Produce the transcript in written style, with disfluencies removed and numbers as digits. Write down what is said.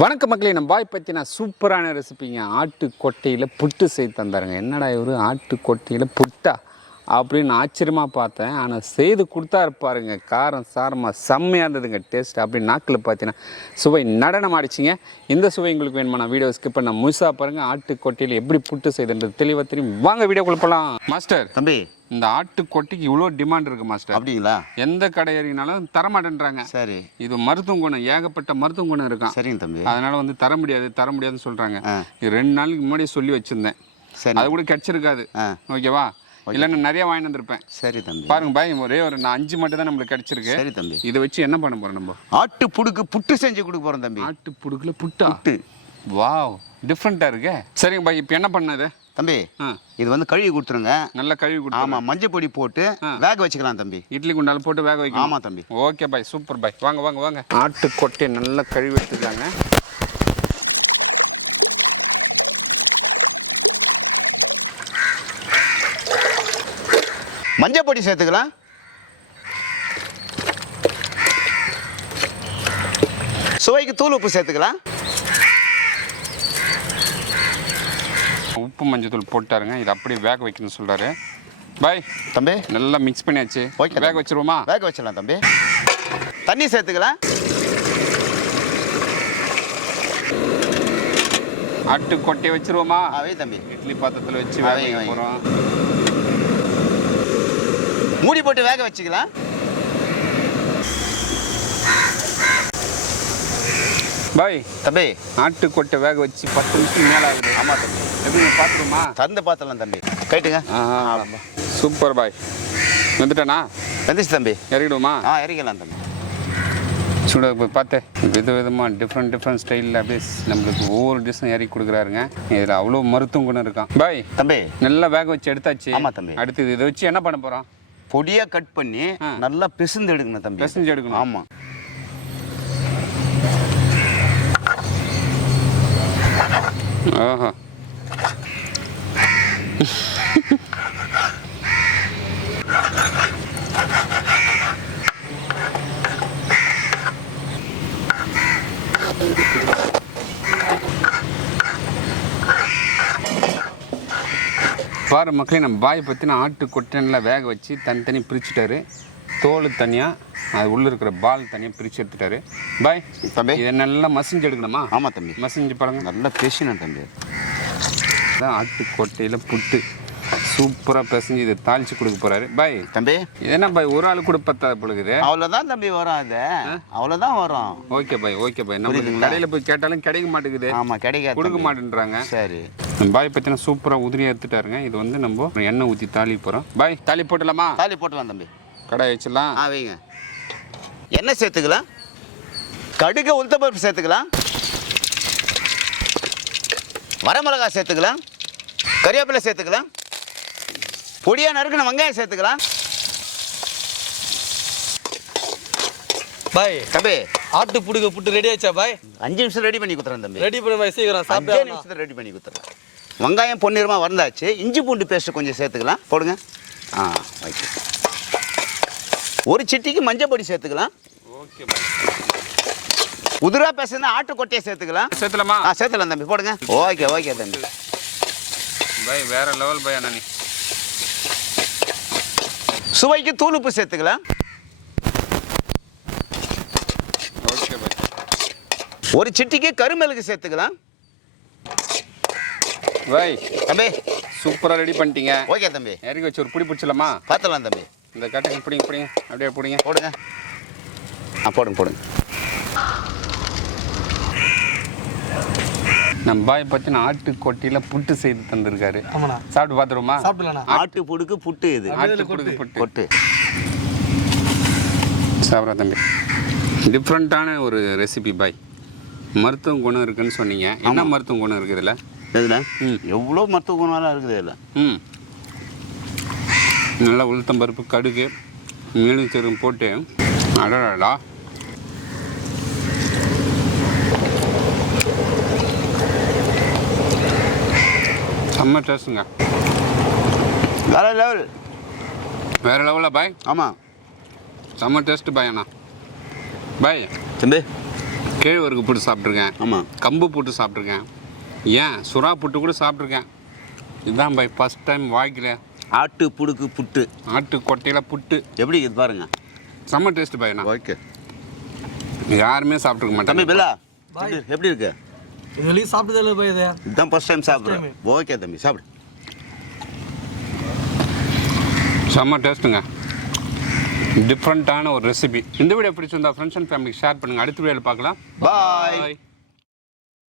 வணக்க மக்களே, நம்ம பாய் பற்றின சூப்பரான ரெசிபிங்க. ஆட்டு கொட்டையில் புட்டு செய்து தந்தாருங்க. என்னடா இவர் ஆட்டு கொட்டையில் புட்டா அப்படின்னு ஆச்சரியமாக பார்த்தேன். ஆனால் செய்து கொடுத்தா இருப்பாருங்க. காரம் சாரமாக செம்மையாக இருந்ததுங்க. டேஸ்ட் அப்படி நாக்கில் பார்த்தீங்கன்னா சுவை நடனம் ஆடிச்சிங்க. இந்த சுவை உங்களுக்கு வேணுமா? நான் வீடியோ ஸ்கிப் பண்ண முழுசாக பாருங்கள். ஆட்டு கொட்டையில் எப்படி புட்டு செய்துன்றது தெளிவாக தெரியும். வாங்க வீடியோ கொடுப்பலாம். மாஸ்டர் தம்பி, இந்த ஆட்டு கொட்டைக்கு இவ்வளோ டிமாண்ட் இருக்குது மாஸ்டர். அப்படிங்களா? எந்த கடை ஏறினாலும் தரமாட்டேன்றாங்க. சரி, இது மருத்துவ குணம், ஏகப்பட்ட மருத்துவ குணம் இருக்கான். சரிங்க தம்பி. அதனால வந்து தர முடியாதுன்னு சொல்றாங்க. இது 2 நாளுக்கு முன்னாடியே சொல்லி வச்சிருந்தேன். சரி, அது கூட கிடைச்சிருக்காது. ஓகேவா? இல்லைன்னா நிறைய வாங்கி வந்திருப்பேன். சரி தம்பி. பாருங்க பாய், ஒரே ஒரு 5 மட்டும் தான் நம்மளுக்கு கிடைச்சிருக்கு. சரி தம்பி. இதை வச்சு என்ன பண்ண போறோம்? நம்ம ஆட்டு புடுக்கு புட்டு செஞ்சு கொடுக்க போறோம் தம்பி. ஆட்டு புடுக்குல புட்டா? வாவ், டிஃப்ரெண்டா இருக்கு. சரிங்க பாய், இப்போ என்ன பண்ணது தம்பி? இது வந்து கழுவி கொடுத்துருங்க. நல்லா கழுவி கொடுத்து. ஆமா, மஞ்சள் பொடி போட்டு வேக வச்சுக்கலாம் தம்பி. இட்லி குண்டால போட்டு வேக வைக்கலாம். ஆமா தம்பி. ஓகே பாய், சூப்பர் பாய். வாங்க வாங்க வாங்க. ஆட்டு கொட்டையை நல்லா கழுவி எடுத்துக்கலாங்க. மஞ்சள் பொடி சேர்த்துக்கலாம். சுவைக்கு தூள் உப்பு சேர்த்துக்கலாம். உப்பு மஞ்சள் தூள் போட்டாருங்க. இது அப்படியே வேக வைக்கணும்னு சொல்றாரு. பாய் தம்பி, நல்லா மிக்ஸ் பண்ணியாச்சு. ஓகே, வேக வச்சிருவோமா? வேக வச்சிடலாம் தம்பி. தண்ணி சேர்த்துக்கலாம். ஆட்டு கொட்டையை வச்சிருவோமா? அவை தம்பி. இட்லி பாத்திரத்தில் வச்சு வேக வைக்க போகிறோம். மூடி போட்டு வேக வச்சுக்கலாம். பாய் தம்பி, ஆட்டு கொட்டை வேக வச்சு 10 நிமிஷம் மேலே ஆகுது. ஆமாம் தம்பி. எப்படி பார்த்துருமா? திறந்து பார்த்துலாம் தம்பி. கைட்டுங்க. சூப்பர் பாய். வந்துட்டானா? வந்துச்சு தம்பி. இறக்கிடுவோமா? இறக்கலாம் தம்பி. சுட போய் பார்த்தேன். விதவிதமாக டிஃப்ரெண்ட் ஸ்டைலில் அப்படியே நம்மளுக்கு ஒவ்வொரு டிஷ்ஷும் இறக்கி கொடுக்குறாருங்க. இதில் அவ்வளோ மருத்துவம் குணம் இருக்கான். பாய் தம்பி, நல்லா வேக வச்சு எடுத்தாச்சு. ஆமாம் தம்பி. அடுத்தது இதை வச்சு என்ன பண்ண போகிறோம்? பொடியாக கட் பண்ணி நல்லா பிசைந்து எடுக்கணும் தம்பி. பிசைஞ்சு எடுக்கணும். ஆமாம். ஆஹா, பாரு மக்களே, நம்ம பாய் பற்றின ஆட்டு கொட்டையில் வேக வச்சு தனித்தனி பிரிச்சுட்டாரு. தோல் தனியாக, அது உள்ளே இருக்கிற பால் தனியாக பிரித்து எடுத்துட்டாரு. பாய் தம்பி, இதை நல்லா மசிஞ்சு எடுக்கணுமா? ஆமாம் தம்பி. மசிஞ்சு பாருங்க. நல்லா பேசினேன் தம்பி. தான் ஆட்டு கொட்டையில் புட்டு சூப்பராக பிசைஞ்சு இதை தாளித்து கொடுக்க போகிறாரு. பாய் தம்பி, இது என்ன பாய், ஒரு ஆள் கூட பத்தாது பொழுது? அவ்வளோதான் தம்பி வரும். அது அவ்வளோதான் வரும். Okay bye, okay bye. நம்ம கடையில் போய் கேட்டாலும் கிடைக்க மாட்டேங்குது. ஆமாம், கிடைக்காது, கொடுக்க மாட்டேன்றாங்க. சரி, பாய் பற்றின சூப்பராக உதிரி எடுத்துட்டாருங்க. இது வந்து நம்ம எண்ணெய் ஊற்றி தாளி போகிறோம். பாய் தாளி போட்டலாமா? தாளி போட்டுலாம் தம்பி. கடாய் வச்சிடலாம். வைங்க. எண்ணெய் சேர்த்துக்கலாம். கடுகு உளுத்தம்பருப்பு சேர்த்துக்கலாம். வரமிளகாய் சேர்த்துக்கலாம். கறிவேப்பிலை சேர்த்துக்கலாம். பொடியாக நறுக்கின வெங்காயம் சேர்த்துக்கலாம். பாய் தம்பி, ஆட்டு புடுக்க புட்டு ரெடி ஆச்சா பாய்? 5 நிமிஷம் ரெடி பண்ணி கொடுத்துறேன் தம்பி. ரெடி பண்ணி பாய், சீக்கிரம் 5 நிமிஷத்தில் ரெடி பண்ணி கொடுத்துறேன். வெங்காயம் பொன்னிறமாக வந்தாச்சு. இஞ்சி பூண்டு பேஸ்ட்டு கொஞ்சம் சேர்த்துக்கலாம். போடுங்க. ஓகே. ஒரு சிட்டிக்கு மஞ்சள் பொடி சேர்த்துக்கலாம். Okay bye. உதிரா பேசுனா ஆட்டு கொட்டையை சேர்த்துக்கலாம். சேர்த்துலாமா? சேர்த்துலாம் தம்பி. போடுங்க. ஓகே ஓகே தம்பி. பாய் வேற லெவல் பாய். அண்ணா, சுவைக்கு தூள் உப்பு சேர்த்துக்கலாம். Okay bye. ஒரு சிட்டிக்கு கருமிளகு சேர்த்துக்கலாம். பாய் தம்பி, சூப்பராக ரெடி பண்ணிட்டீங்க. ஓகே தம்பி. இறக்கி வச்சு ஒரு பிடி பிடிச்சலாமா? பார்த்துலாம் தம்பி. இந்த கட்டைங்க பிடிங்க அப்படியே பிடிங்க. போடுங்க. போடுங்க. நம்ம பாய் பற்றின ஆட்டு கொட்டையில் புட்டு செய்து தந்திருக்காரு. ஆமாண்ணா. சாப்பிட்டு பார்த்துருமா? சாப்பிடலாம். ஆட்டு புடுக்கு புட்டு. இது ஆட்டு புட்டு புட்டு சாப்பிட்றா தம்பி. டிஃப்ரெண்ட்டான ஒரு ரெசிபி பாய். மருத்துவ குணம் இருக்குன்னு சொன்னீங்க. என்ன மருத்துவ குணம் இருக்குது இதில்? இதில் எவ்வளோ மருத்துவ குணம்லாம் இருக்குது இதில். நல்லா உளுத்தம்பருப்பு, கடுகு, மிளகு சீரகம் போட்டு அடடா செம்ம டேஸ்ட்டுங்க. வேற லெவலா பாய்? ஆமாம், செம்ம டேஸ்ட்டு பாய். அண்ணா பாய் தம்பி, கேழ்வரகு புட்டு சாப்பிட்ருக்கேன். ஆமாம். கம்பு புட்டு சாப்பிட்ருக்கேன். ஏன் சுறா புட்டு கூட சாப்பிட்ருக்கேன். இதுதான் பாய் ஃபஸ்ட் டைம் வாழ்க்கையில் ஆட்டு புடுக்கு புட்டு. ஆட்டு கொட்டையில் புட்டு. எப்படி இது பாருங்க, செம்ம டேஸ்ட் பாய். நான் ஓகே யாருமே சாப்பிட்ருக்க தம்பி மாட்டேன். பில்லா பாய். எப்படி இருக்கு? இது வெளியே சாப்பிட்டதே இல்லை பாய். இது இதுதான் ஃபர்ஸ்ட் டைம் சாப்பிட்றேன். ஓகே தம்பி சாப்பிடு. செம்ம டேஸ்ட்டுங்க. டிஃப்ரெண்ட்டான ஒரு ரெசிபி. இந்த வீடியோ பிடிச்சிருந்தா ஃப்ரெண்ட்ஸ் அண்ட் ஃபேமிலிக்கு ஷேர் பண்ணுங்கள். அடுத்த வீடியோவில் பார்க்கலாம். பாய்.